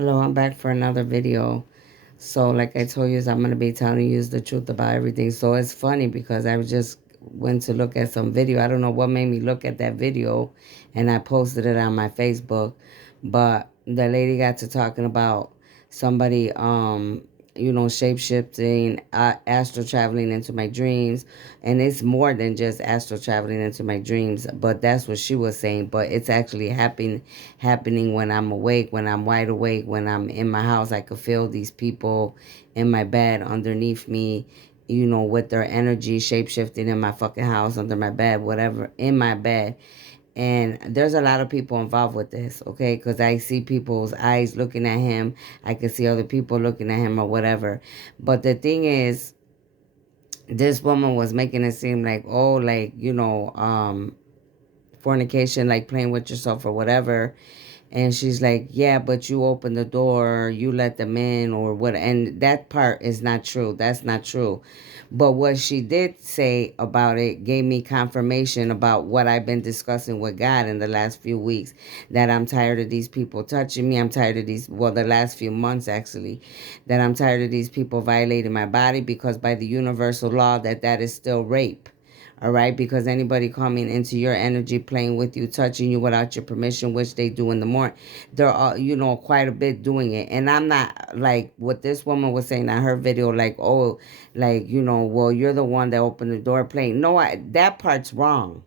Hello, I'm back for another video. So, like I told you, I'm going to be telling you the truth about everything. So, it's funny because I just went to look at some video. I don't know what made me look at that video, and I posted it on my Facebook. But the lady got to talking about somebody, shape shifting, astral traveling into my dreams. And it's more than just astral traveling into my dreams, but that's what she was saying. But it's actually happening when I'm awake, when I'm wide awake, when I'm in my house. I could feel these people in my bed underneath me, with their energy shape shifting in my fucking house, under my bed, whatever, in my bed. And there's a lot of people involved with this, okay? Because I see people's eyes looking at him. I can see other people looking at him or whatever. But the thing is, this woman was making it seem like, oh, like, fornication, like playing with yourself or whatever. And she's like, yeah, but you open the door, you let them in or what. And that part is not true. That's not true. But what she did say about it gave me confirmation about what I've been discussing with God in the last few weeks. That I'm tired of these people touching me. I'm tired of the last few months actually. That I'm tired of these people violating my body, because by the universal law that is still rape. All right, because anybody coming into your energy, playing with you, touching you without your permission, which they do in the morning, they're all, quite a bit doing it. And I'm not like what this woman was saying on her video, like, oh, like, well, you're the one that opened the door playing. No, that part's wrong.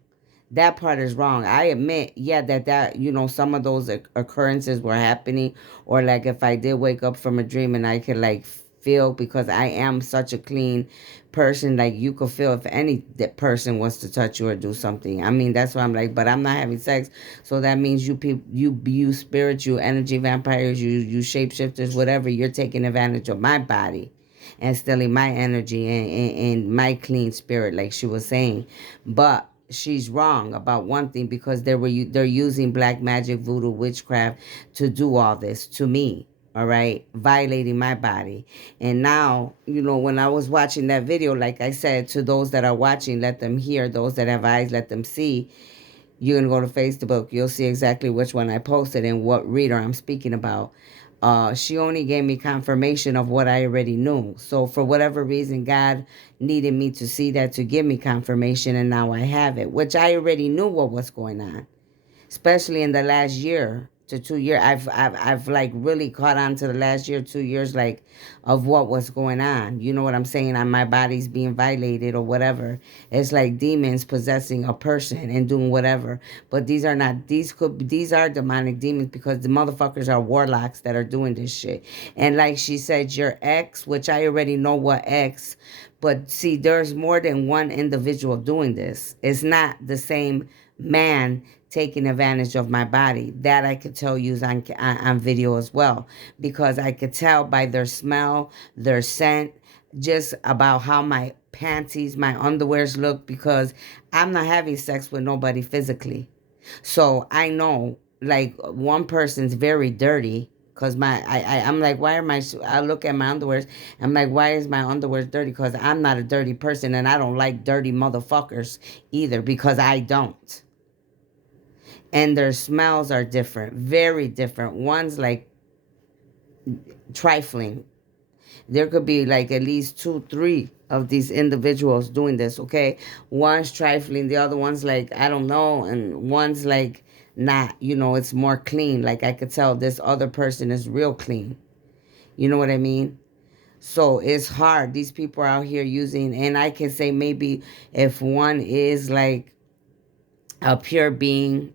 That part is wrong. I admit, yeah, that some of those occurrences were happening, or like if I did wake up from a dream and I could like feel, because I am such a clean person, like you could feel if any that person was to touch you or do something. I mean, that's why I'm like, but I'm not having sex, so that means you people, you spirits, you energy vampires, you shapeshifters, whatever, you're taking advantage of my body and stealing my energy and my clean spirit, like she was saying. But she's wrong about one thing, because they're using black magic, voodoo, witchcraft to do all this to me. All right, violating my body. And now, when I was watching that video, like I said, to those that are watching, let them hear. Those that have eyes, let them see. You're going to go to Facebook. You'll see exactly which one I posted and what reader I'm speaking about. She only gave me confirmation of what I already knew. So for whatever reason, God needed me to see that to give me confirmation, and now I have it, which I already knew what was going on, especially in the last year to 2 years. I've like really caught on to the last year, 2 years, like of what was going on. You know what I'm saying? And my body's being violated or whatever. It's like demons possessing a person and doing whatever. But these are not. These are demonic demons, because the motherfuckers are warlocks that are doing this shit. And like she said, your ex, which I already know what ex. But see, there's more than one individual doing this. It's not the same man taking advantage of my body. That I could tell you on video as well, because I could tell by their smell, their scent, just about how my panties, my underwears look, because I'm not having sex with nobody physically. So I know, like, one person's very dirty, because I'm like, why am I look at my underwears, I'm like, why is my underwear dirty? Because I'm not a dirty person, and I don't like dirty motherfuckers either, because I don't. And their smells are different, very different. One's like trifling. There could be like at least two, three of these individuals doing this, okay? One's trifling, the other one's like, I don't know, and one's like not, it's more clean. Like I could tell this other person is real clean. You know what I mean? So it's hard. These people are out here using, and I can say maybe if one is like a pure being,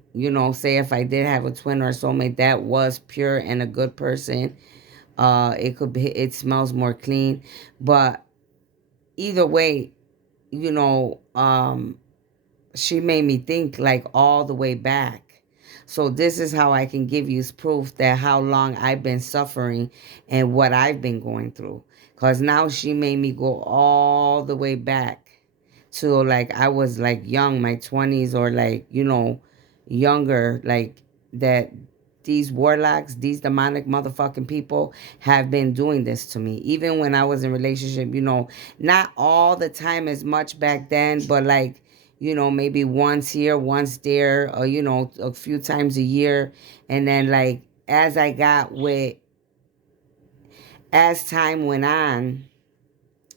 say if I did have a twin or a soulmate that was pure and a good person, it smells more clean. But either way, you know, um, she made me think like all the way back. So this is how I can give you proof that how long I've been suffering and what I've been going through. Cause now she made me go all the way back to like I was like young, my 20s, or like, younger, like that these warlocks, these demonic motherfucking people have been doing this to me. Even when I was in relationship, not all the time as much back then, but like, maybe once here, once there, or, a few times a year. And then like as I got with as time went on,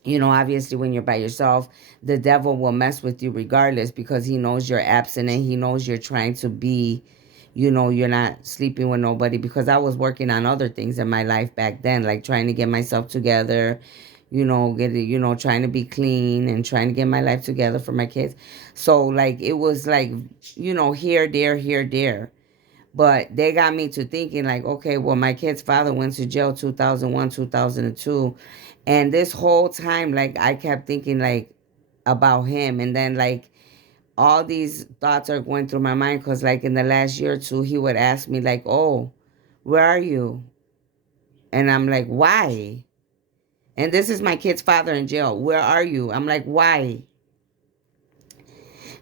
you know, obviously when you're by yourself, the devil will mess with you regardless because he knows you're absent and he knows you're trying to be, you know, you're not sleeping with nobody, because I was working on other things in my life back then, like trying to get myself together, you know, get it, you know, trying to be clean and trying to get my life together for my kids. So like it was like, you know, here, there. But they got me to thinking like, okay, well, my kid's father went to jail 2001, 2002. And this whole time, like, I kept thinking like about him. And then like all these thoughts are going through my mind because like in the last year or two, he would ask me like, oh, where are you? And I'm like, why? And this is my kid's father in jail. Where are you? I'm like, why?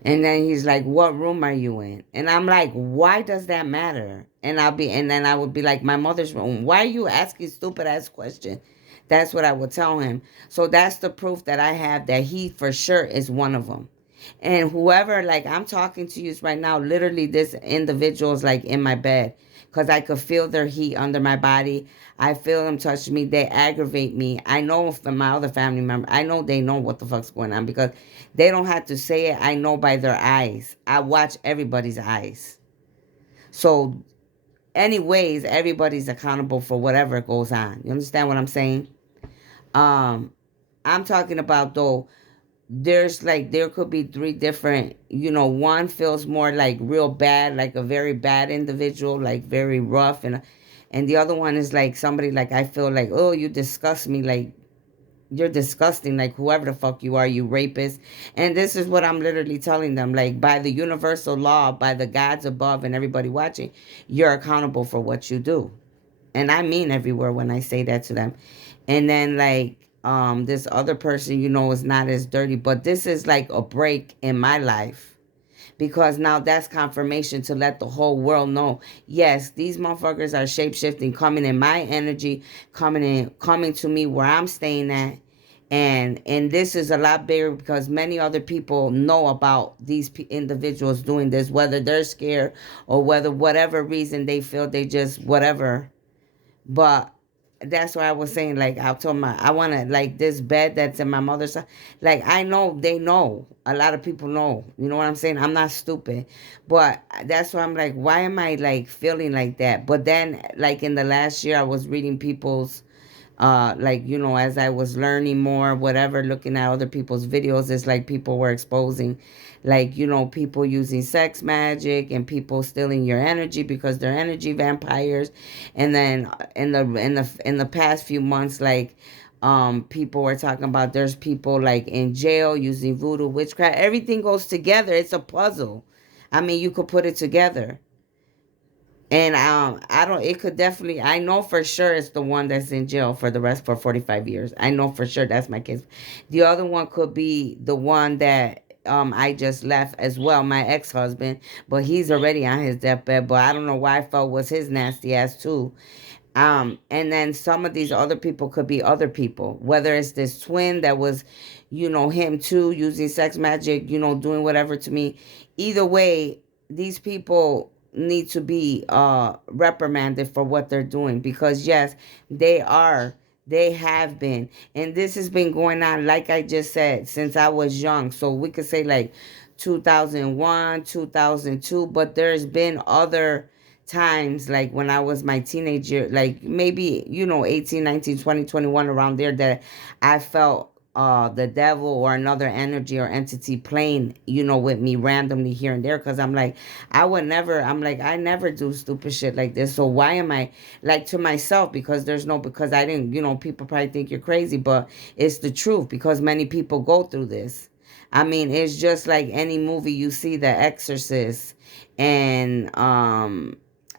And then he's like, what room are you in? And I'm like, why does that matter? And then I would be like, my mother's room. Why are you asking stupid ass question? That's what I would tell him. So that's the proof that I have that he for sure is one of them. And whoever, like, I'm talking to you right now, literally, this individual is like in my bed because I could feel their heat under my body. I feel them touch me. They aggravate me. I know from my other family member, I know they know what the fuck's going on because they don't have to say it. I know by their eyes. I watch everybody's eyes. So, anyways, everybody's accountable for whatever goes on. You understand what I'm saying? Um, I'm talking about though, there's like there could be three different, you know, one feels more like real bad, like a very bad individual, like very rough, and the other one is like somebody like I feel like, oh, you disgust me, like you're disgusting, like whoever the fuck you are, you rapist. And this is what I'm literally telling them, like by the universal law, by the gods above and everybody watching, you're accountable for what you do. And I mean everywhere when I say that to them. And then like this other person, you know, is not as dirty, but this is like a break in my life because now that's confirmation to let the whole world know, yes, these motherfuckers are shape shifting, coming in my energy, coming to me where I'm staying at. And this is a lot bigger because many other people know about these individuals doing this, whether they're scared or whether whatever reason they feel they just whatever. But that's why I was saying, like, I told my, I want to, like, this bed that's in my mother's house. Like, I know, they know. A lot of people know. You know what I'm saying? I'm not stupid. But that's why I'm like, why am I, like, feeling like that? But then, like, in the last year, I was reading people's like, you know, as I was learning more, whatever, looking at other people's videos, it's like people were exposing, like, you know, people using sex magic and people stealing your energy because they're energy vampires. And then in the past few months, like, people were talking about there's people like in jail using voodoo witchcraft. Everything goes together. It's a puzzle. I mean, you could put it together. And I don't. It could definitely. I know for sure it's the one that's in jail for the rest for 45 years. I know for sure that's my case. The other one could be the one that I just left as well, my ex husband, but he's already on his deathbed. But I don't know why I felt was his nasty ass too. And then some of these other people could be other people, whether it's this twin that was, you know, him too, using sex magic, you know, doing whatever to me. Either way, these people need to be reprimanded for what they're doing because yes, they are. They have been. And this has been going on, like I just said, since I was young. So we could say like 2001, 2002, but there's been other times like when I was my teenager, like maybe, you know, 18, 19, 20, 21, around there, that I felt the devil or another energy or entity playing, you know, with me randomly here and there. Because I'm like, I'm like, I never do stupid shit like this. So why am I, like, to myself, because there's no, because I didn't, you know, people probably think you're crazy, but it's the truth because many people go through this. I mean, it's just like any movie you see, The Exorcist, and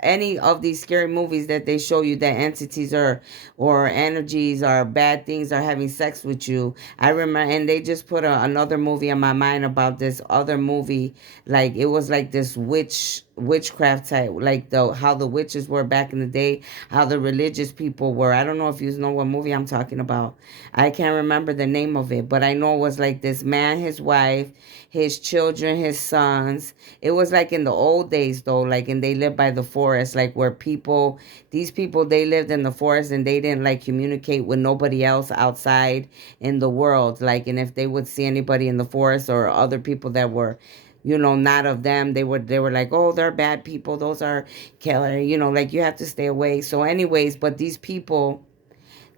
any of these scary movies that they show you that entities or energies or bad things are having sex with you. I remember, and they just put another movie in my mind about this other movie, like it was like this witch witchcraft type, like the how the witches were back in the day, how the religious people were. I don't know if you know what movie I'm talking about. I can't remember the name of it, but I know it was like this man, his wife, his children, his sons. It was like in the old days though, like, and they lived by the forest, like where people, these people, they lived in the forest and they didn't like communicate with nobody else outside in the world. Like, and if they would see anybody in the forest or other people that were, not of them, they were like, oh, they're bad people, those are killer, like you have to stay away. So anyways, but these people,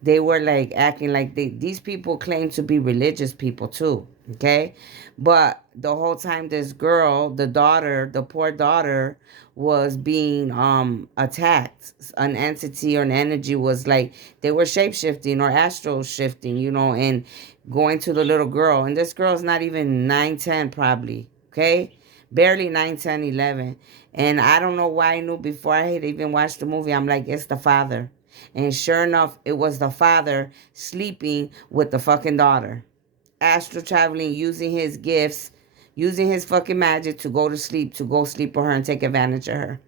they were like acting like these people claim to be religious people too. Okay. But the whole time this girl, the daughter, the poor daughter, was being attacked. An entity or an energy was like, they were shape shifting or astral shifting, and going to the little girl. And this girl's not even 9, 10 probably. Okay. Barely 9, 10, 11. And I don't know why I knew before I had even watched the movie. I'm like, it's the father. And sure enough, it was the father sleeping with the fucking daughter. Astral traveling, using his gifts, using his fucking magic to go to sleep, to go sleep with her and take advantage of her.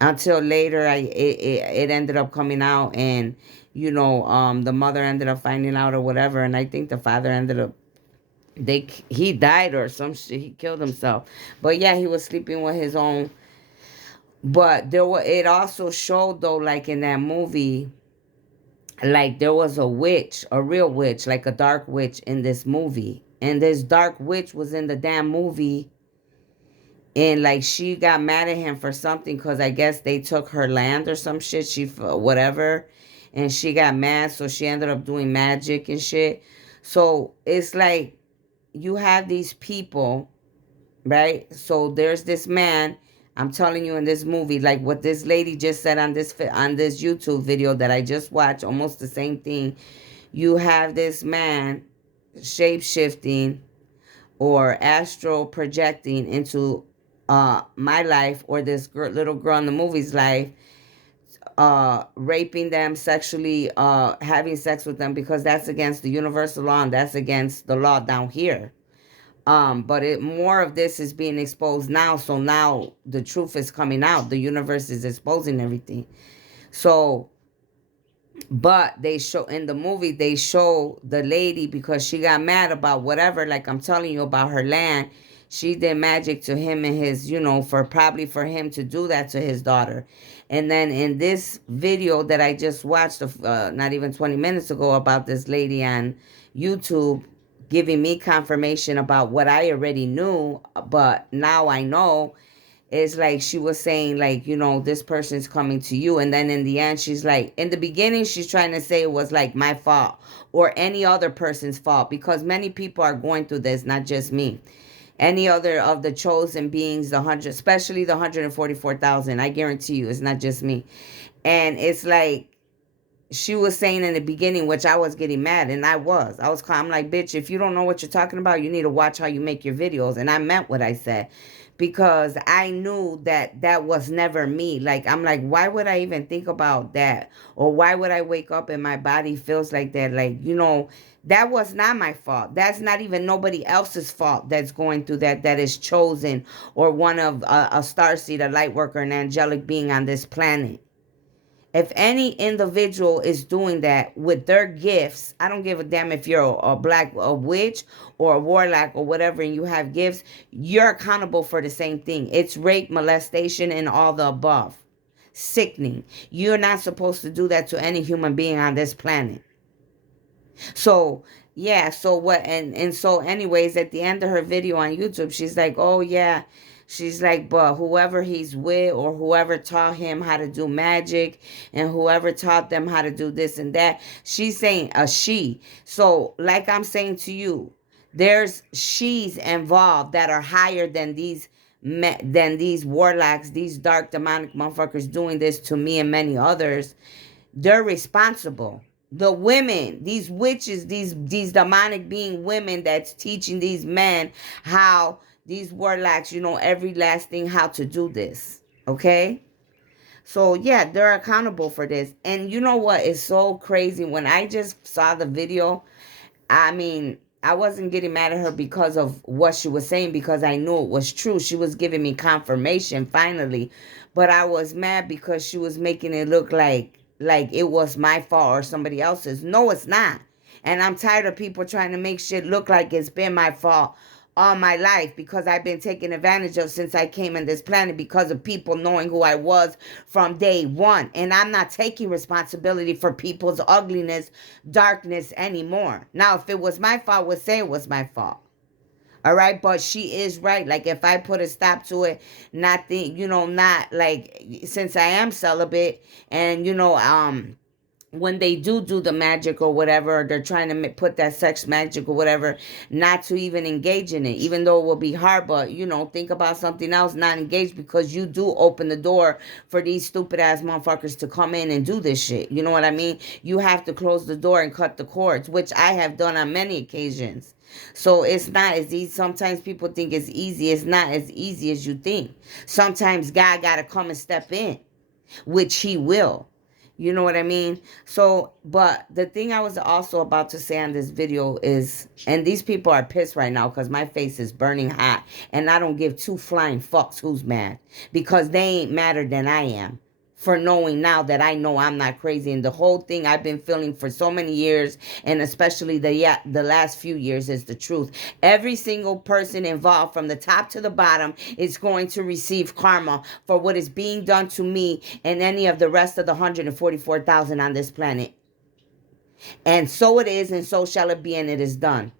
Until later, it ended up coming out, and the mother ended up finding out or whatever, and I think the father ended up, he died or some shit. He killed himself, but yeah, he was sleeping with his own. But it also showed though, like in that movie, like there was a witch, a real witch, like a dark witch in this movie. And this dark witch was in the damn movie. And like she got mad at him for something because I guess they took her land or some shit. Whatever. And she got mad. So she ended up doing magic and shit. So it's like you have these people, right? So there's this man. I'm telling you in this movie, like what this lady just said on this YouTube video that I just watched, almost the same thing. You have this man shape shifting or astral projecting into my life or this little girl in the movie's life, raping them sexually, having sex with them, because that's against the universal law and that's against the law down here. But more of this is being exposed now. So now the truth is coming out. The universe is exposing everything. So, but they show in the movie, they show the lady because she got mad about whatever, like I'm telling you about her land. She did magic to him and his, for probably for him to do that to his daughter. And then in this video that I just watched, not even 20 minutes ago, about this lady on YouTube giving me confirmation about what I already knew, but now I know. It's like she was saying, like, this person's coming to you. And then in the end, she's like, in the beginning, she's trying to say it was like my fault or any other person's fault, because many people are going through this, not just me. Any other of the chosen beings, the 100, especially the 144,000, I guarantee you, it's not just me. And it's like, she was saying in the beginning, which I was getting mad, and I'm like, bitch, if you don't know what you're talking about, you need to watch how you make your videos. And I meant what I said, because I knew that that was never me. Like, I'm like, why would I even think about that? Or why would I wake up and my body feels like that? Like, that was not my fault. That's not even nobody else's fault that's going through that is chosen, or one of a starseed, a light worker, an angelic being on this planet. If any individual is doing that with their gifts, I don't give a damn if you're a witch or a warlock or whatever, and you have gifts, you're accountable for the same thing. It's rape, molestation, and all the above. Sickening. You're not supposed to do that to any human being on this planet. So yeah, so what, and so anyways, at the end of her video on YouTube, she's like, oh yeah, she's like, but whoever he's with or whoever taught him how to do magic and whoever taught them how to do this and that, she's saying a she. So like I'm saying to you, there's she's involved that are higher than these warlocks, these dark demonic motherfuckers doing this to me and many others. They're responsible. The women, these witches, these demonic being women that's teaching these men how, these warlocks, every last thing, how to do this. Okay? So yeah, they're accountable for this. And you know what is so crazy? When I just saw the video, I mean, I wasn't getting mad at her because of what she was saying, because I knew it was true. She was giving me confirmation finally. But I was mad because she was making it look like it was my fault or somebody else's. No, it's not. And I'm tired of people trying to make shit look like it's been my fault all my life, because I've been taken advantage of since I came on this planet because of people knowing who I was from day one. And I'm not taking responsibility for people's ugliness, darkness anymore. Now, if it was my fault, I would say it was my fault. All right, but she is right. Like, if I put a stop to it, not the, not like, since I am celibate, and when they do the magic or whatever, they're trying to put that sex magic or whatever, not to even engage in it, even though it will be hard. But think about something else, not engage, because you do open the door for these stupid ass motherfuckers to come in and do this shit. You know what I mean? You have to close the door and cut the cords, which I have done on many occasions. So it's not as easy. Sometimes people think it's easy. It's not as easy as you think. Sometimes God gotta come and step in, which he will. You know what I mean? So, but the thing I was also about to say on this video is, and these people are pissed right now because my face is burning hot, and I don't give two flying fucks who's mad, because they ain't madder than I am for knowing now that I know I'm not crazy. And the whole thing I've been feeling for so many years, and especially the last few years, is the truth. Every single person involved from the top to the bottom is going to receive karma for what is being done to me and any of the rest of the 144,000 on this planet. And so it is, and so shall it be, and it is done.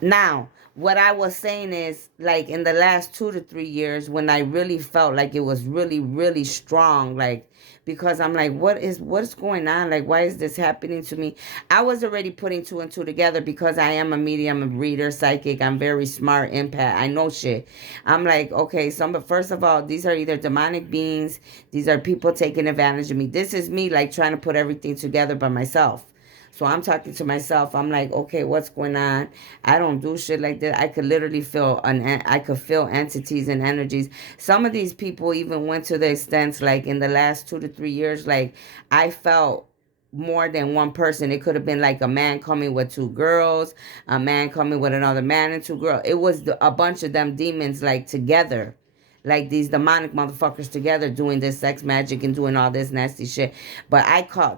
Now, what I was saying is, like, in the last 2 to 3 years, when I really felt like it was really, really strong, like, because I'm like, what's going on? Like, why is this happening to me? I was already putting two and two together, because I am a medium, a reader, psychic. I'm very smart, empath. I know shit. I'm like, okay, but first of all, these are either demonic beings. These are people taking advantage of me. This is me, like, trying to put everything together by myself. So I'm talking to myself. I'm like, okay, what's going on? I don't do shit like that. I could literally feel I could feel entities and energies. Some of these people even went to the extent, like, in the last 2 to 3 years, like, I felt more than one person. It could have been like a man coming with two girls, a man coming with another man and two girls. It was a bunch of them demons, like, together. Like, these demonic motherfuckers together doing this sex magic and doing all this nasty shit. But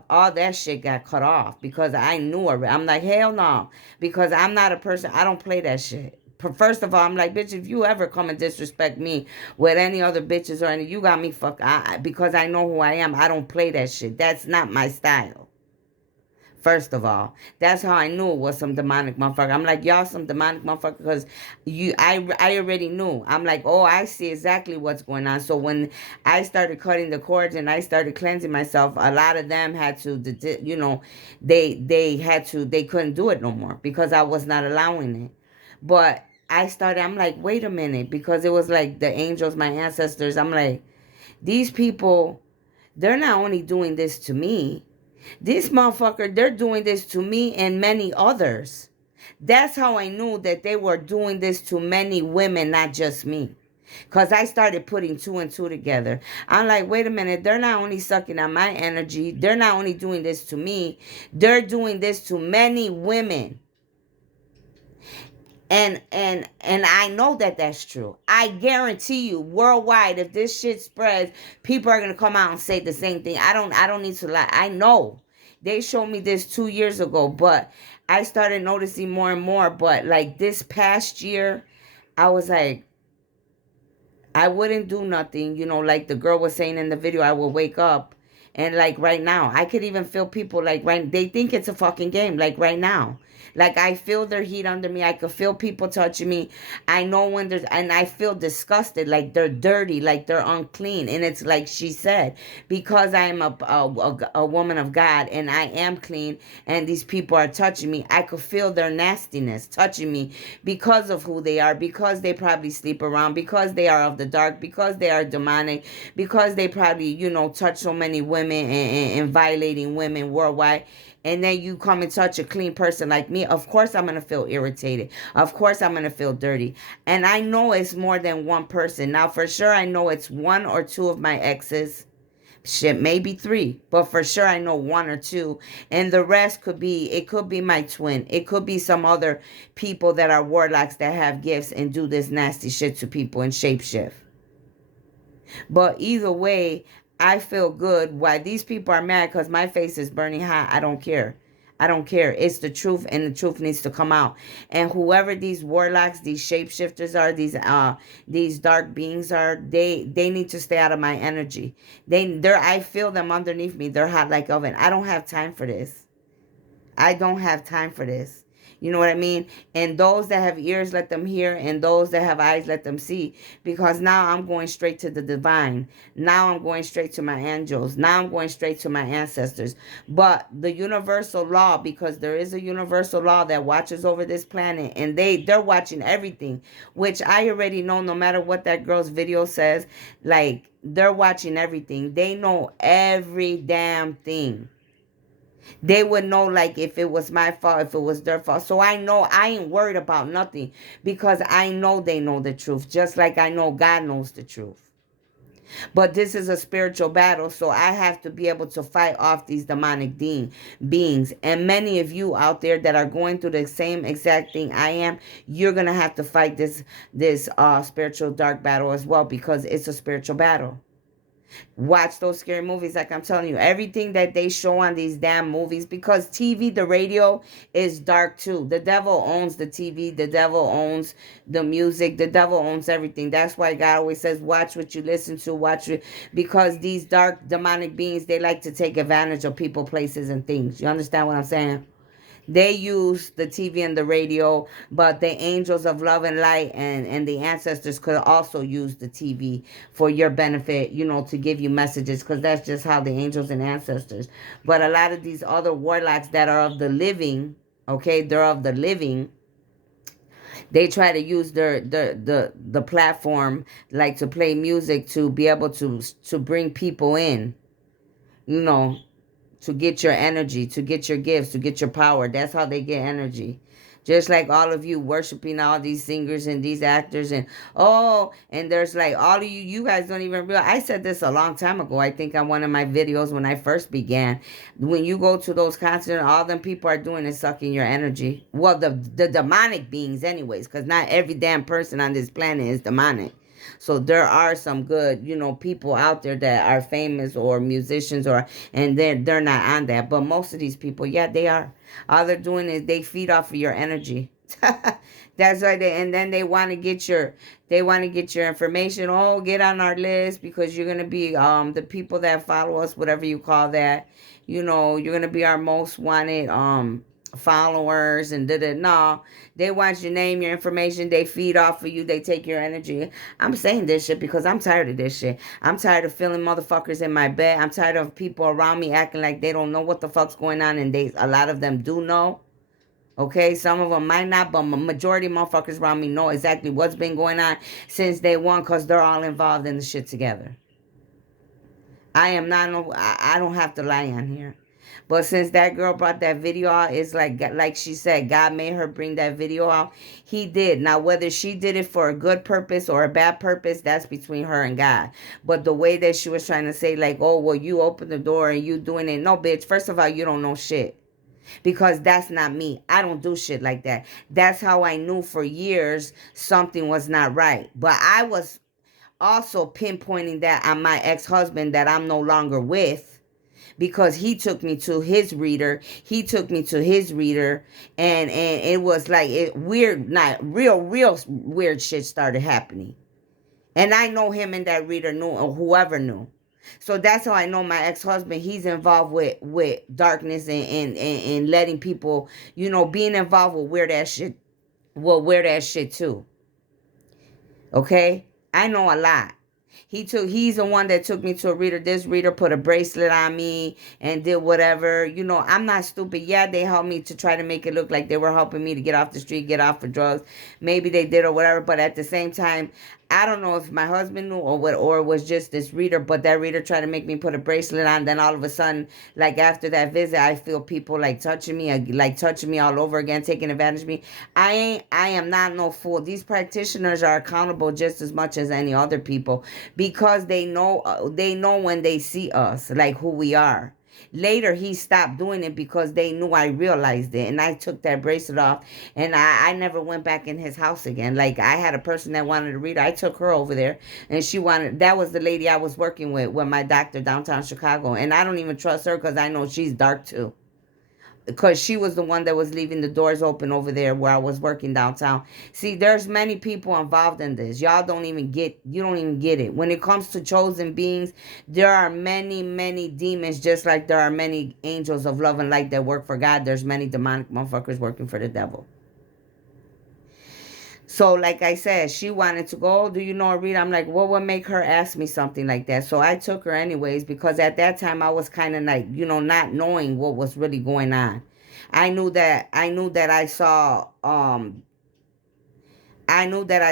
all that shit got cut off, because I knew it. I'm like, hell no. Because I'm not a person, I don't play that shit. First of all, I'm like, bitch, if you ever come and disrespect me with any other bitches or any, you got me fucked. Because I know who I am. I don't play that shit. That's not my style. First of all, that's how I knew it was some demonic motherfucker. I'm like, y'all some demonic motherfucker, because I already knew. I'm like, oh, I see exactly what's going on. So when I started cutting the cords and I started cleansing myself, a lot of them had to, they couldn't do it no more, because I was not allowing it. But I'm like, wait a minute, because it was like the angels, my ancestors. I'm like, these people, they're not only doing this to me. This motherfucker, they're doing this to me and many others. That's how I knew that they were doing this to many women, not just me. Because I started putting two and two together. I'm like, wait a minute. They're not only sucking on my energy. They're not only doing this to me. They're doing this to many women. And I know that that's true. I guarantee you, worldwide, if this shit spreads, people are gonna come out and say the same thing. I don't need to lie. I know. They showed me this 2 years ago, but I started noticing more and more. But like this past year, I was like, I wouldn't do nothing. Like the girl was saying in the video, I will wake up. And like right now, I could even feel people like they think it's a fucking game. Like right now, like I feel their heat under me. I could feel people touching me. I know when and I feel disgusted, like they're dirty, like they're unclean. And it's like she said, because I'm a woman of God and I am clean, and these people are touching me, I could feel their nastiness touching me because of who they are, because they probably sleep around, because they are of the dark, because they are demonic, because they probably, touch so many women and violating women worldwide. And then you come and touch a clean person like me. Of course I'm going to feel irritated. Of course I'm going to feel dirty. And I know it's more than one person. Now for sure I know it's one or two of my exes, Shit, maybe three, but for sure I know one or two, and the rest could be, it could be my twin, it could be some other people that are warlocks that have gifts and do this nasty shit to people and shapeshift. But either way, I feel good. Why these people are mad? Because my face is burning hot. I don't care. I don't care. It's the truth, and the truth needs to come out. And whoever these warlocks, these shapeshifters are, these dark beings are, they need to stay out of my energy. They're I feel them underneath me. They're hot like oven. I don't have time for this. I don't have time for this. You know what I mean? And those that have ears, let them hear. And those that have eyes, let them see. Because now I'm going straight to the divine. Now I'm going straight to my angels. Now I'm going straight to my ancestors. But the universal law, because there is a universal law that watches over this planet. And they're watching everything. Which I already know, no matter what that girl's video says. Like, they're watching everything. They know every damn thing. They would know, like, if it was my fault, if it was their fault. So I know I ain't worried about nothing, because I know they know the truth, just like I know God knows the truth. But this is a spiritual battle, so I have to be able to fight off these demonic beings. And many of you out there that are going through the same exact thing I am, you're going to have to fight this spiritual dark battle as well, because it's a spiritual battle. Watch those scary movies, like I'm telling you. Everything that they show on these damn movies, because TV, the radio is dark too. The devil owns the TV. The devil owns the music. The devil owns everything. That's why God always says, watch what you listen to. Watch it, because these dark demonic beings, they like to take advantage of people, places, and things. You understand what I'm saying? They use the TV and the radio, but the angels of love and light and the ancestors could also use the TV for your benefit, to give you messages, because that's just how the angels and ancestors. But a lot of these other warlocks that are of the living, okay, they're of the living. They try to use the platform, like, to play music, to be able to bring people in, you know to get your energy, to get your gifts, to get your power. That's how they get energy. Just like all of you worshiping all these singers and these actors, and there's like all of you guys don't even realize. I said this a long time ago, I think, on one of my videos when I first began. When you go to those concerts, all them people are doing is sucking your energy. Well, the demonic beings anyways, because not every damn person on this planet is demonic. So there are some good, people out there that are famous or musicians, and they're not on that. But most of these people, yeah, they are. All they're doing is they feed off of your energy. That's why and then they want to get your information. Oh, get on our list, because you're gonna be the people that follow us, whatever you call that. You're gonna be our most wanted followers and no, they want your name, your information. They feed off of you. They take your energy. I'm saying this shit because I'm tired of this shit. I'm tired of feeling motherfuckers in my bed. I'm tired of people around me acting like they don't know what the fuck's going on, and a lot of them do know. Okay, some of them might not, but majority of motherfuckers around me know exactly what's been going on since day one, because they're all involved in the shit together. I am not no. I don't have to lie on here. But since that girl brought that video out, it's like she said, God made her bring that video out. He did. Now, whether she did it for a good purpose or a bad purpose, that's between her and God. But the way that she was trying to say, like, oh, well, you open the door and you doing it. No, bitch. First of all, you don't know shit. Because that's not me. I don't do shit like that. That's how I knew for years something was not right. But I was also pinpointing that on my ex-husband that I'm no longer with, because he took me to his reader. And it was like weird, not real weird shit started happening. And I know him and that reader knew, or whoever knew. So that's how I know my ex-husband, he's involved with darkness and letting people, being involved with weird ass shit. Well, weird ass shit too. Okay? I know a lot. He's the one that took me to a reader. This reader put a bracelet on me and did whatever. I'm not stupid. Yeah, they helped me to try to make it look like they were helping me to get off the street, get off of drugs. Maybe they did or whatever. But at the same time, I don't know if my husband knew or what, or it was just this reader, but that reader tried to make me put a bracelet on. Then all of a sudden, like after that visit, I feel people like touching me all over again, taking advantage of me. I am not no fool. These practitioners are accountable just as much as any other people because they know when they see us, like who we are. Later, he stopped doing it because they knew I realized it, and I took that bracelet off, and I never went back in his house again. Like I had a person that wanted to read. I took her over there, and she wanted. That was the lady I was working with my doctor downtown Chicago, and I don't even trust her because I know she's dark too because she was the one that was leaving the doors open over there where I was working downtown. See, there's many people involved in this. Y'all don't even get you don't even get it. When it comes to chosen beings, there are many, many demons just like there are many angels of love and light that work for God. There's many demonic motherfuckers working for the devil. So, like I said, she wanted to go, "Oh, do you know a reader?" I'm like, what would make her ask me something like that? So I took her anyways because at that time I was kind of like, not knowing what was really going on. I knew that I knew that I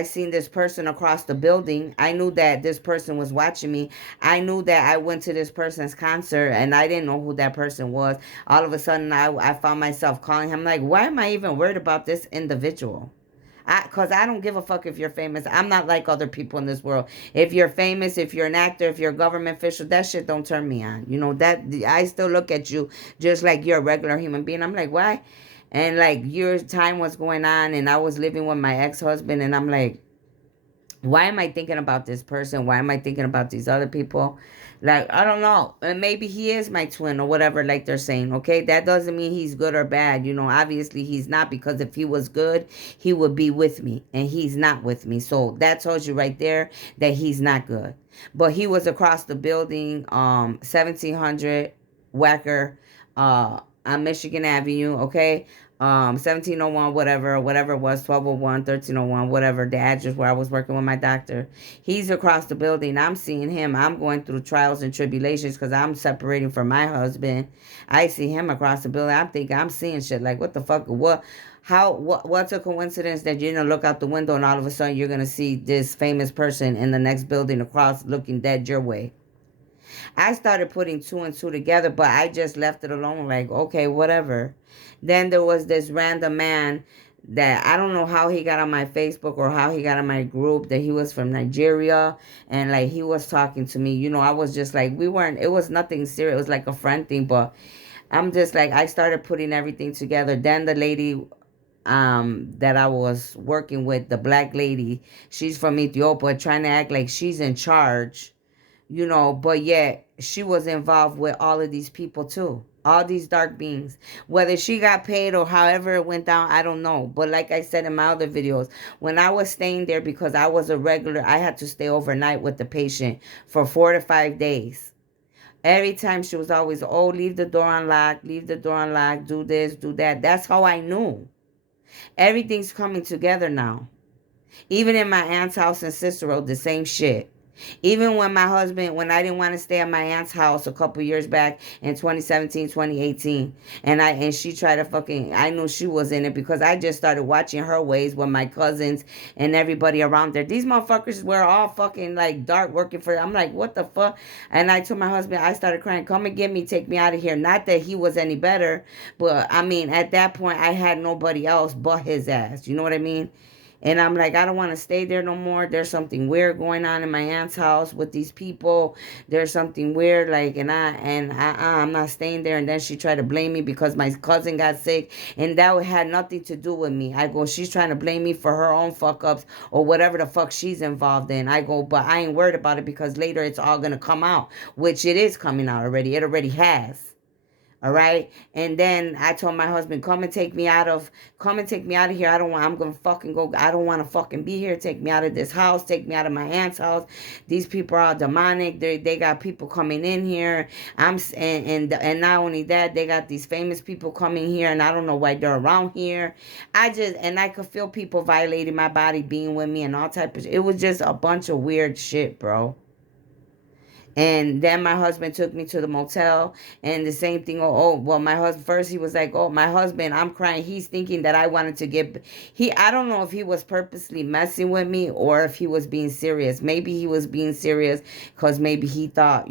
seen this person across the building. I knew that this person was watching me. I knew that I went to this person's concert and I didn't know who that person was. All of a sudden I found myself calling him like, why am I even worried about this individual? Cause I don't give a fuck if you're famous. I'm not like other people in this world. If you're famous, if you're an actor, if you're a government official, that shit don't turn me on. That I still look at you just like you're a regular human being. I'm like, why? And like your time was going on, and I was living with my ex-husband, and I'm like, why am I thinking about this person? Why am I thinking about these other people? Like, I don't know. And maybe he is my twin or whatever, like they're saying, okay? That doesn't mean he's good or bad. Obviously he's not because if he was good, he would be with me. And he's not with me. So that tells you right there that he's not good. But he was across the building, 1700 Wacker, on Michigan Avenue, okay? 1701, whatever it was, 1201, 1301, whatever, the address where I was working with my doctor. He's across the building. I'm seeing him. I'm going through trials and tribulations because I'm separating from my husband. I see him across the building. I'm thinking, I'm seeing shit like, what the fuck? What's a coincidence that you're going to look out the window and all of a sudden you're going to see this famous person in the next building across looking dead your way? I started putting two and two together, but I just left it alone, like, okay, whatever. Then there was this random man that I don't know how he got on my Facebook or how he got on my group, that he was from Nigeria, and like he was talking to me. I was just like, it was nothing serious. It was like a friend thing, but I'm just like, I started putting everything together. Then the lady that I was working with, the black lady, she's from Ethiopia, trying to act like she's in charge, but yet she was involved with all of these people too. All these dark beings. Whether she got paid or however it went down, I don't know. But like I said in my other videos, when I was staying there because I was a regular, I had to stay overnight with the patient for 4 to 5 days. Every time she was always, oh, leave the door unlocked, do this, do that. That's how I knew. Everything's coming together now. Even in my aunt's house in Cicero, the same shit. Even when when I didn't want to stay at my aunt's house a couple years back in 2017, 2018, and she tried to I knew she was in it because I just started watching her ways with my cousins and everybody around there. These motherfuckers were all fucking like dark working for, I'm like, what the fuck? And I told my husband, I started crying, come and get me, take me out of here. Not that he was any better, but I mean, at that point, I had nobody else but his ass. You know what I mean? And I'm like, I don't want to stay there no more. There's something weird going on in my aunt's house with these people. There's something weird, like, I'm not staying there. And then she tried to blame me because my cousin got sick, and that had nothing to do with me. I go, she's trying to blame me for her own fuck ups or whatever the fuck she's involved in. I go, but I ain't worried about it because later it's all gonna come out, which it is coming out already. It already has. All right. And then I told my husband, come and take me out of here. I'm going to fucking go. I don't want to fucking be here. Take me out of this house. Take me out of my aunt's house. These people are demonic. They got people coming in here. And not only that, they got these famous people coming here and I don't know why they're around here. I could feel people violating my body, being with me and all type of shit. It was just a bunch of weird shit, bro. And then my husband took me to the motel, and the same thing. Well, my husband first, he was like, "Oh, my husband, I'm crying." He's thinking that I wanted to get. I don't know if he was purposely messing with me or if he was being serious. Maybe he was being serious because maybe he thought,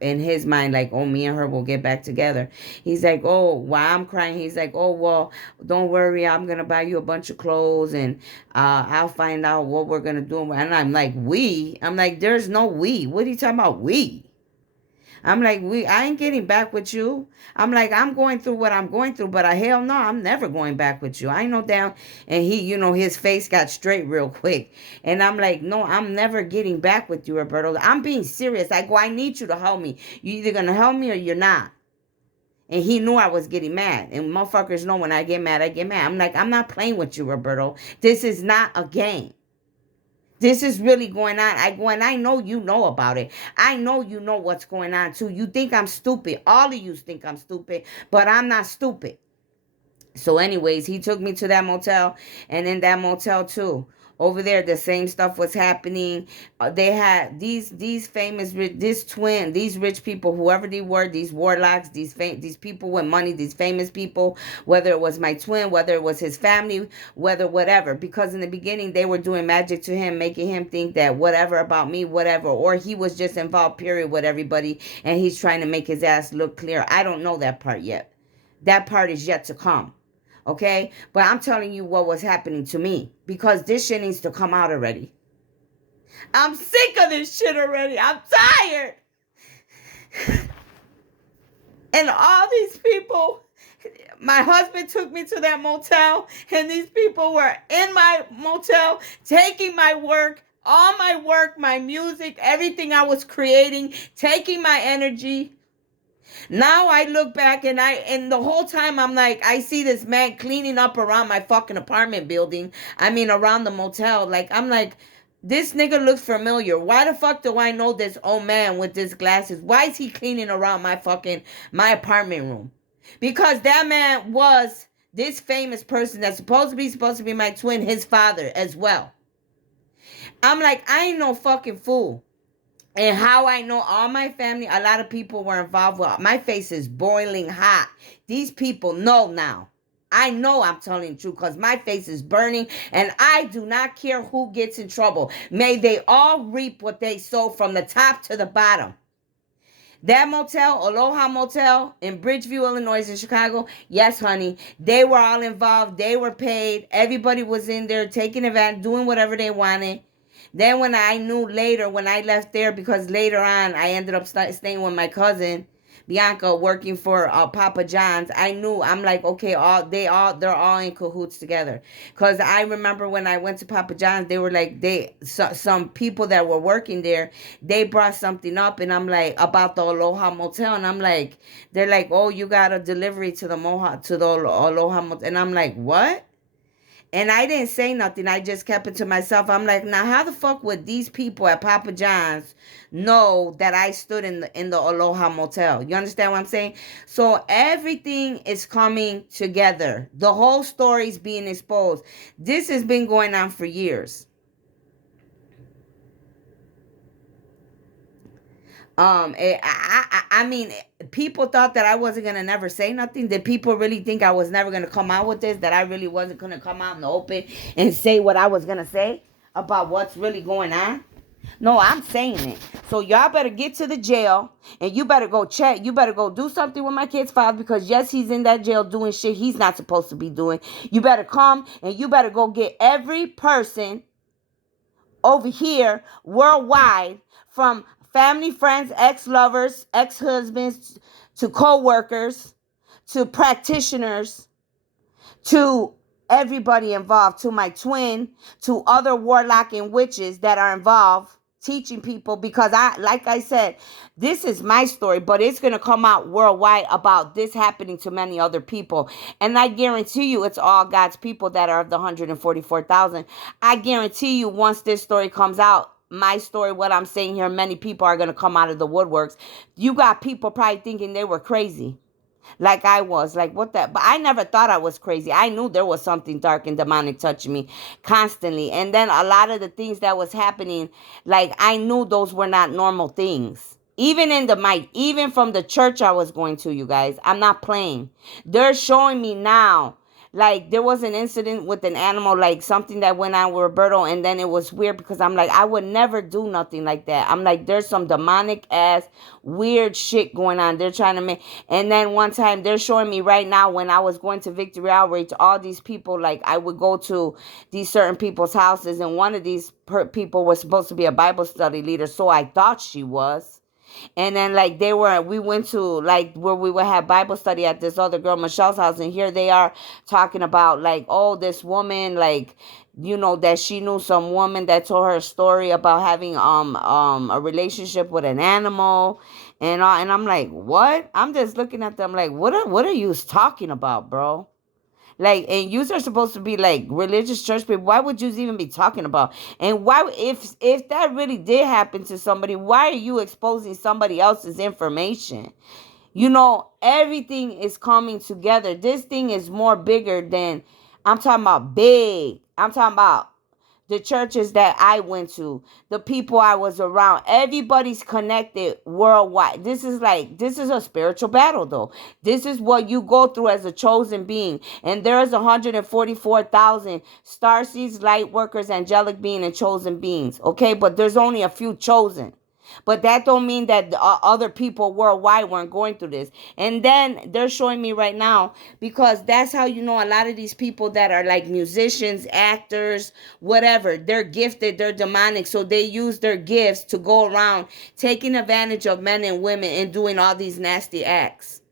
in his mind, like, oh, me and her will get back together. He's like, oh, while I'm crying, he's like, oh, well, don't worry, I'm gonna buy you a bunch of clothes, and I'll find out what we're gonna do. And I'm like, I'm like, there's no we. What are you talking about, we? I'm like, I ain't getting back with you. I'm like, I'm going through what I'm going through, but hell no, I'm never going back with you. I ain't no down. And he, his face got straight real quick. And I'm like, no, I'm never getting back with you, Roberto. I'm being serious. I go, I need you to help me. You either gonna help me or you're not. And he knew I was getting mad. And motherfuckers know when I get mad, I get mad. I'm like, I'm not playing with you, Roberto. This is not a game. This is really going on. And I know you know about it. I know you know what's going on too. You think I'm stupid. All of you think I'm stupid, but I'm not stupid. So anyways, he took me to that motel, and in that motel too, over there the same stuff was happening. They had these famous these rich people, whoever they were, these warlocks, these people with money, these famous people, whether it was my twin, whether it was his family, whether whatever, because in the beginning they were doing magic to him, making him think that whatever about me, whatever, or he was just involved period with everybody, and he's trying to make his ass look clear. I don't know that part yet. That part is yet to come. Okay? But I'm telling you what was happening to me, because this shit needs to come out already. I'm sick of this shit already. I'm tired. And all these people, my husband took me to that motel, and these people were in my motel taking my work, all my work, my music, everything I was creating, taking my energy. Now I look back, and the whole time I'm like, I see this man cleaning up around my fucking apartment building. I mean, around the motel. Like, I'm like, this nigga looks familiar. Why the fuck do I know this old man with his glasses? Why is he cleaning around my apartment room? Because that man was this famous person that's supposed to be my twin, his father as well. I'm like, I ain't no fucking fool. And how I know all my family, a lot of people were involved with. My face is boiling hot. These people know now. I know I'm telling the truth because my face is burning, and I do not care who gets in trouble. May they all reap what they sow from the top to the bottom. That motel, Aloha Motel in Bridgeview, Illinois, in Chicago, yes, honey, they were all involved. They were paid. Everybody was in there taking advantage, doing whatever they wanted. Then when I knew later, when I left there, because later on I ended up staying with my cousin Bianca, working for Papa John's, I knew. I'm like, okay, they're all in cahoots together. Cause I remember when I went to Papa John's, they were like, some people that were working there, they brought something up, and I'm like, about the Aloha Motel, and I'm like, they're like, oh, you got a delivery to the Aloha Motel, and I'm like, what? And I didn't say nothing. I just kept it to myself. I'm like, now how the fuck would these people at Papa John's know that I stood in the Aloha Motel? You understand what I'm saying? So everything is coming together. The whole story is being exposed. This has been going on for years. I mean, people thought that I wasn't gonna never say nothing. Did people really think I was never gonna come out with this? That I really wasn't gonna come out in the open and say what I was gonna say about what's really going on? No, I'm saying it. So y'all better get to the jail, and you better go check. You better go do something with my kid's father, because yes, he's in that jail doing shit he's not supposed to be doing. You better come, and you better go get every person over here worldwide, from family, friends, ex-lovers, ex-husbands, to co-workers, to practitioners, to everybody involved, to my twin, to other warlock and witches that are involved teaching people, because like I said, this is my story, but it's going to come out worldwide about this happening to many other people. And I guarantee you it's all God's people that are of the 144,000. I guarantee you once this story comes out, my story, what I'm saying here, many people are going to come out of the woodworks. You got people probably thinking they were crazy. Like I was like, what the, but I never thought I was crazy. I knew there was something dark and demonic touching me constantly. And then a lot of the things that was happening, like I knew those were not normal things. Even in the mic, even from the church I was going to, you guys, I'm not playing. They're showing me now. Like there was an incident with an animal, like something that went on with Roberto, and then it was weird because I'm like, I would never do nothing like that. I'm like, there's some demonic ass weird shit going on. They're trying to make, and then one time they're showing me right now when I was going to Victory Outreach, all these people, like I would go to these certain people's houses, and one of these people was supposed to be a Bible study leader, so I thought she was. And then like we went to like where we would have Bible study at this other girl Michelle's house, and here they are talking about like, oh, this woman, like, that she knew some woman that told her a story about having a relationship with an animal, and I'm like, what? I'm just looking at them like, what are you talking about, bro? Like, and you are supposed to be like religious church people. Why would you even be talking about? And why, if that really did happen to somebody, why are you exposing somebody else's information? Everything is coming together. This thing is more bigger than, I'm talking about big. I'm talking about the churches that I went to, the people I was around, everybody's connected worldwide. This is a spiritual battle though. This is what you go through as a chosen being. And there's 144,000 starseeds, light workers, angelic beings, and chosen beings. Okay, but there's only a few chosen. But that don't mean that other people worldwide weren't going through this. And then they're showing me right now, because that's how a lot of these people that are like musicians, actors, whatever, they're gifted, they're demonic. So they use their gifts to go around taking advantage of men and women and doing all these nasty acts.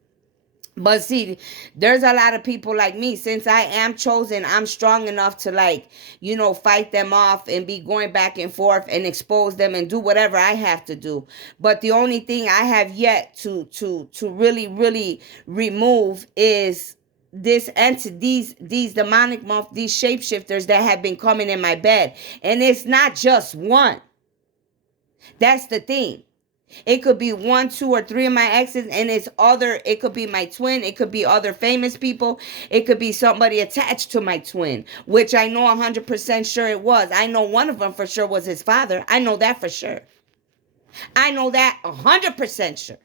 But see, there's a lot of people like me. Since I am chosen, I'm strong enough to fight them off and be going back and forth and expose them and do whatever I have to do. But the only thing I have yet to really, really remove is this entity, these demonic these shapeshifters that have been coming in my bed. And it's not just one. That's the thing. It could be 1, 2, or 3 of my exes, and it could be my twin, it could be other famous people, it could be somebody attached to my twin, which I know 100% sure it was. I know one of them for sure was his father. I know that for sure. I know that 100% sure.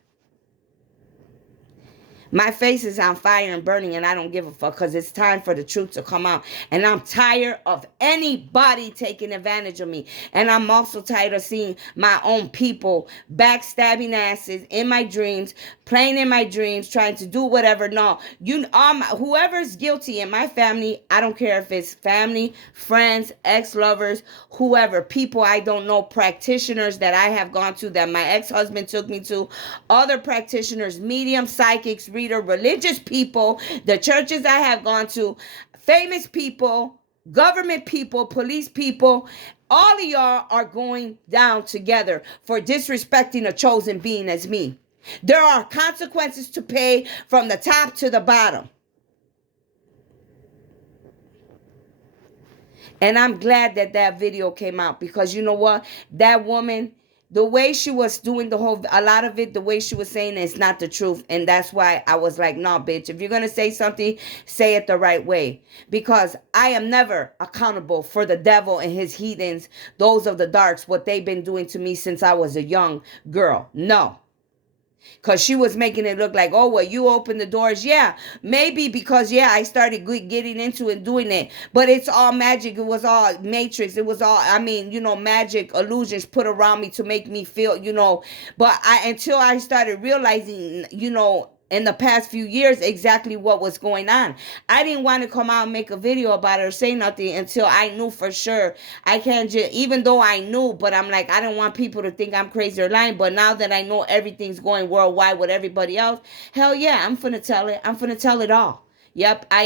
My face is on fire and burning, and I don't give a fuck, because it's time for the truth to come out. And I'm tired of anybody taking advantage of me. And I'm also tired of seeing my own people backstabbing asses in my dreams, playing in my dreams, trying to do whatever. No, whoever's guilty in my family, I don't care if it's family, friends, ex-lovers, whoever, people I don't know, practitioners that I have gone to, that my ex-husband took me to, other practitioners, mediums, psychics, religious people, the churches I have gone to, famous people, government people, police people, all of y'all are going down together for disrespecting a chosen being as me. There are consequences to pay from the top to the bottom. And I'm glad that video came out, because you know what? That woman, the way she was doing a lot of it, the way she was saying it's not the truth. And that's why I was like, nah, bitch, if you're going to say something, say it the right way. Because I am never accountable for the devil and his heathens, those of the darks, what they've been doing to me since I was a young girl. No. Because she was making it look like, oh, well, you opened the doors. Yeah, maybe because, I started getting into it and doing it. But it's all magic. It was all matrix. It was all, magic illusions put around me to make me feel, But until I started realizing, in the past few years exactly what was going on. I didn't want to come out and make a video about it or say nothing until I knew for sure. I can't just, even though I knew, but I'm like, I don't want people to think I'm crazy or lying. But now that I know everything's going worldwide with everybody else, hell yeah, I'm finna tell it. I'm finna tell it all. Yep, I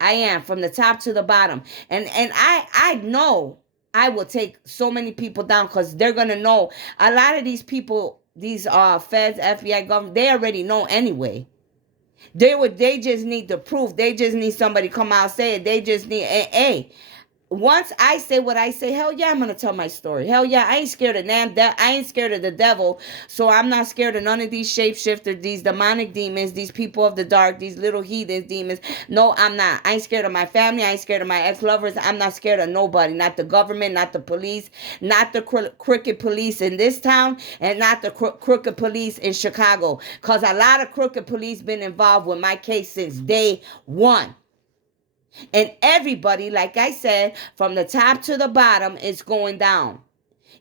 am from the top to the bottom. And I know I will take so many people down, because they're gonna know. A lot of these people, these feds, FBI, government, they already know anyway. They just need the proof. They just need somebody to come out and say it. They just need, hey, once I say what I say, hell yeah, I'm gonna tell my story. Hell yeah, I ain't scared of I ain't scared of the devil, so I'm not scared of none of these shapeshifters, these demonic demons, these people of the dark, these little heathens demons. No, I'm not. I ain't scared of my family. I ain't scared of my ex-lovers. I'm not scared of nobody. Not the government, not the police, not the crooked police in this town, and not the crooked police in Chicago. Cause a lot of crooked police been involved with my case since day one. And everybody, like I said, from the top to the bottom, is going down.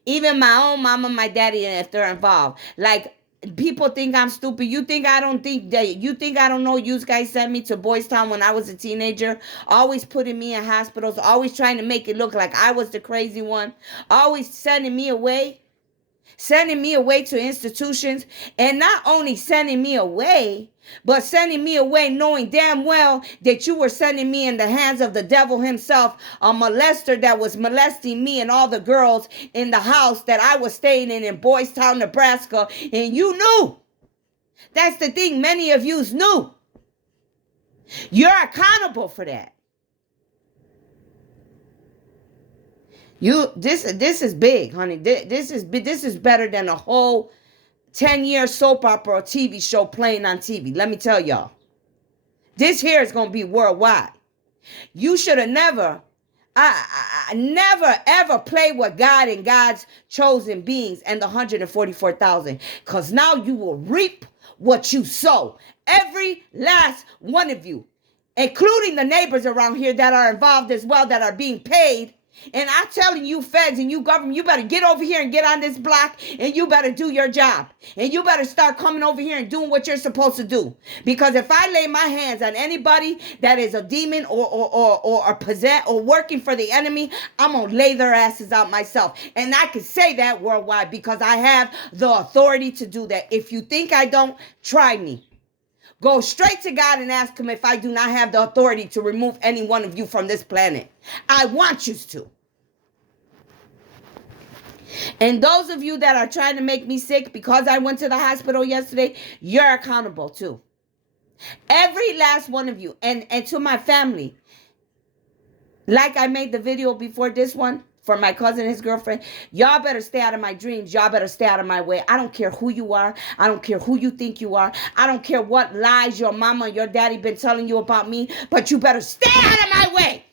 Even my own mama, my daddy, and if they're involved. Like, people think I'm stupid. You think I don't think that? You think I don't know? You guys sent me to Boys Town when I was a teenager, always putting me in hospitals, always trying to make it look like I was the crazy one, always sending me away to institutions, and not only sending me away, but sending me away knowing damn well that you were sending me in the hands of the devil himself, a molester that was molesting me and all the girls in the house that I was staying in Boys Town, Nebraska, and you knew. That's the thing, many of you knew. You're accountable for that. This is big, honey. This is better than a whole 10-year soap opera or TV show playing on TV. Let me tell y'all. This here is going to be worldwide. You should have never ever play with God and God's chosen beings and the 144,000. Because now you will reap what you sow. Every last one of you, including the neighbors around here that are involved as well, that are being paid. And I'm telling you, feds and you government, you better get over here and get on this block, and you better do your job. And you better start coming over here and doing what you're supposed to do. Because if I lay my hands on anybody that is a demon or possessed or working for the enemy, I'm going to lay their asses out myself. And I can say that worldwide because I have the authority to do that. If you think I don't, try me. Go straight to God and ask him if I do not have the authority to remove any one of you from this planet. I want you to. And those of you that are trying to make me sick because I went to the hospital yesterday, you're accountable too. Every last one of you. And to my family, like I made the video before this one, for my cousin and his girlfriend, y'all better stay out of my dreams. Y'all better stay out of my way. I don't care who you are. I don't care who you think you are. I don't care what lies your mama and your daddy been telling you about me, but you better stay out of my way.